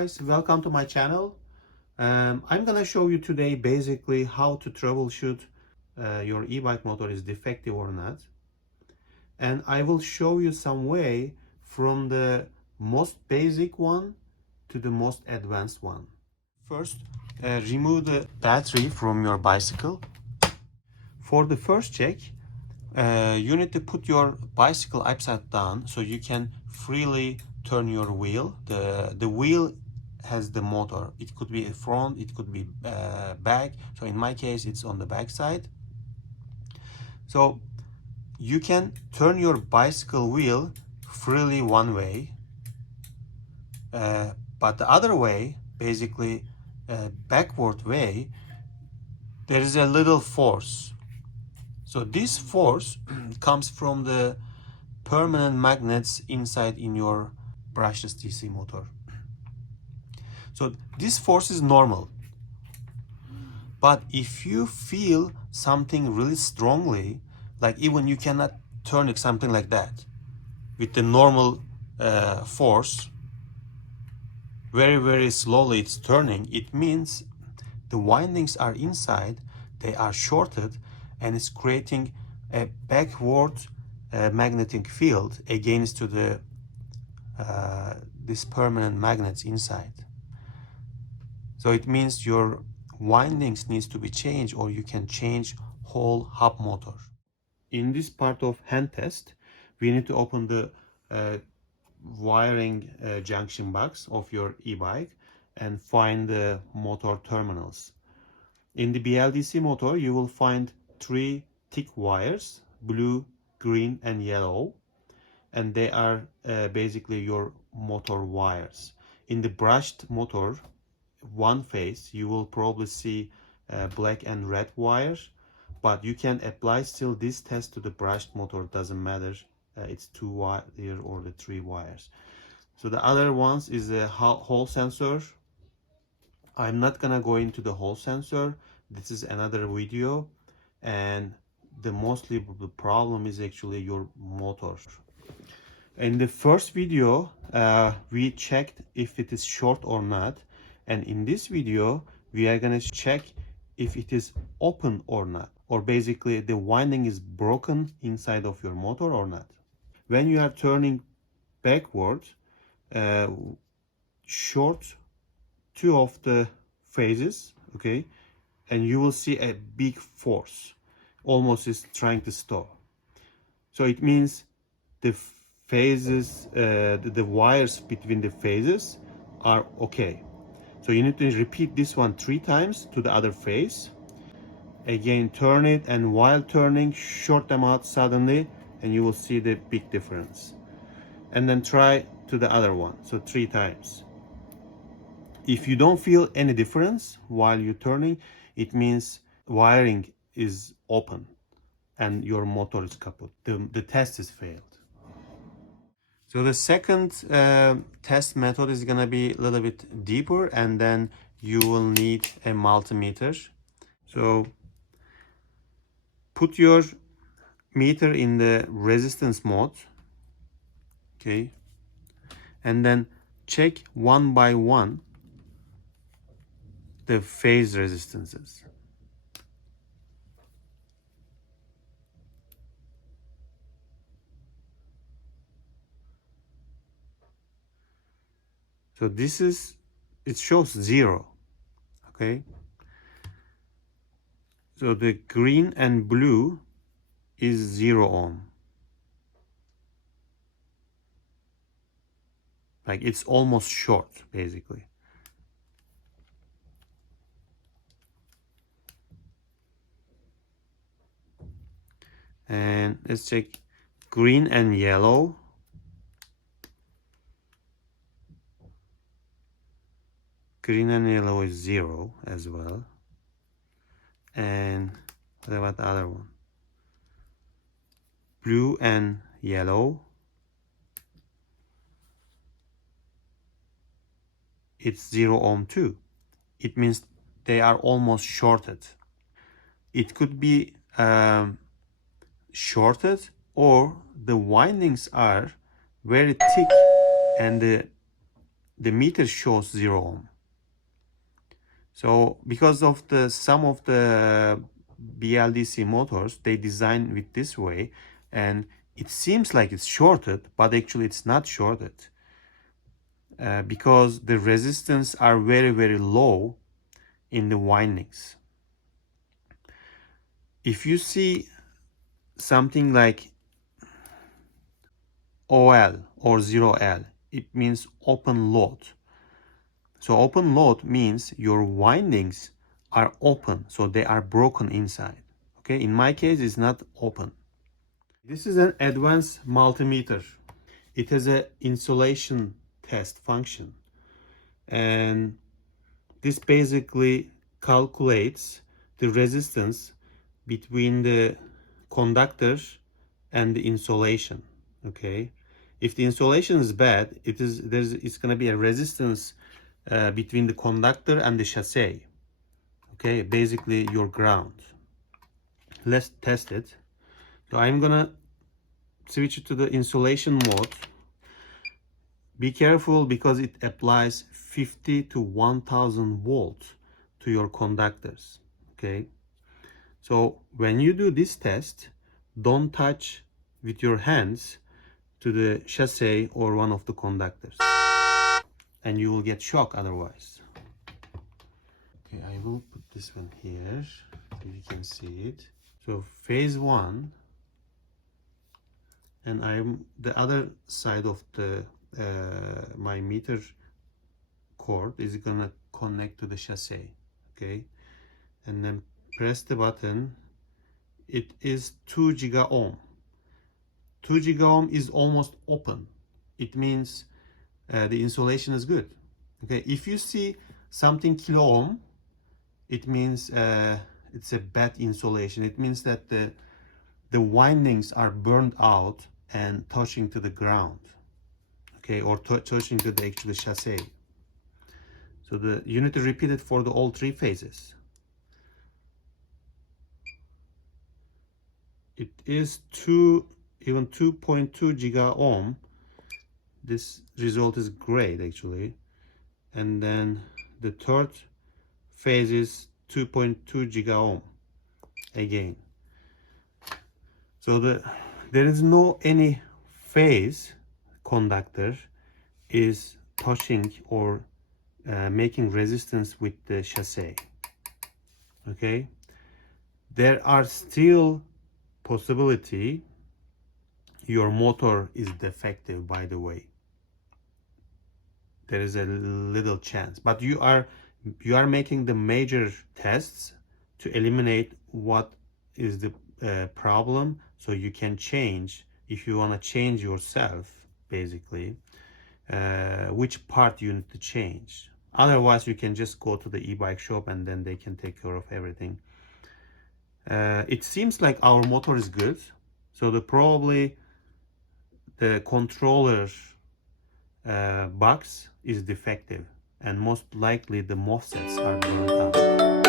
guys, welcome to my channel. I'm gonna show you today basically how to troubleshoot your e-bike motor is defective or not, and I will show you some way from the most basic one to the most advanced one. First, remove the battery from your bicycle. For the first check, you need to put your bicycle upside down so you can freely turn your wheel. The wheel has the motor. It could be a front, it could be back. So in my case, it's on the back side. So you can turn your bicycle wheel freely one way, but the other way, basically backward way, there is a little force. So this force comes from the permanent magnets inside in your brushless DC motor. So this force is normal. But if you feel something really strongly, like even you cannot turn it, something like that, with the normal force, very slowly it's turning, it means the windings are inside, they are shorted, and it's creating a backward magnetic field against to the this permanent magnets inside. So it means your windings needs to be changed, or you can change whole hub motor. In this part of hand test, we need to open the wiring junction box of your e-bike and find the motor terminals. In the BLDC motor, you will find 3 thick wires, blue, green and yellow, and they are basically your motor wires. In the brushed motor, one phase, you will probably see black and red wires, but you can apply still this test to the brushed motor, doesn't matter, it's 2 wire or the 3 wires. So the other ones is a Hall sensor. I'm not gonna go into the Hall sensor, this is another video, and the mostly the problem is actually your motor. In the first video, we checked if it is short or not, and in this video, we are gonna check if it is open or not, or basically the winding is broken inside of your motor or not. When you are turning backward, short 2 of the phases, okay, and you will see a big force, almost is trying to stop. So it means the phases, the wires between the phases are okay. So you need to repeat this one 3 times to the other phase. Again, turn it, and while turning, short them out suddenly, and you will see the big difference. And then try to the other one, so 3 times. If you don't feel any difference while you're turning, it means wiring is open and your motor is kaput. The test is failed. So the second test method is gonna be a little bit deeper, and then you will need a multimeter. So put your meter in the resistance mode, okay, and then check one by one the phase resistances. So this is, it shows 0, okay? So the green and blue is 0 ohm. Like it's almost short, basically. And let's check green and yellow. Green and yellow is 0 as well. And what about the other one? Blue and yellow, it's 0 ohm too. It means they are almost shorted. It could be shorted, or the windings are very thick and the meter shows 0 ohm. So because of some of the BLDC motors, they design with this way, and it seems like it's shorted, but actually it's not shorted, because the resistance are very, very low in the windings. If you see something like OL or 0L, it means open load. So open load means your windings are open, so they are broken inside. Okay, in my case, it's not open. This is an advanced multimeter. It has an insulation test function, and this basically calculates the resistance between the conductor and the insulation. Okay, if the insulation is bad, it's going to be a resistance between the conductor and the chassis. Okay, basically your ground. Let's test it. So I'm gonna switch it to the insulation mode. Be careful because it applies 50 to 1000 volts to your conductors. Okay, so when you do this test, don't touch with your hands to the chassis or one of the conductors, and you will get shock otherwise. Okay, I will put this one here so you can see it. So phase 1, and I'm the other side of the my meter cord is gonna connect to the chassis. Okay, and then press the button. It is 2 giga ohm. 2 giga ohm is almost open. It means the insulation is good. Okay, if you see something kilo ohm, it means it's a bad insulation. It means that the windings are burned out and touching to the ground. Okay, or touching to the actual chassis. So you need to repeat it for all 3 phases. It is even 2.2 giga ohm. This result is great actually. And then the third phase is 2.2 giga ohm again. So there is no any phase conductor is touching or making resistance with the chassis. Okay, there are still possibility your motor is defective, by the way. There is a little chance, but you are making the major tests to eliminate what is the problem, so you can change if you want to change yourself, basically which part you need to change. Otherwise you can just go to the e-bike shop and then they can take care of everything. It seems like our motor is good, so probably the controller box is defective, and most likely the MOSFETs are burned out.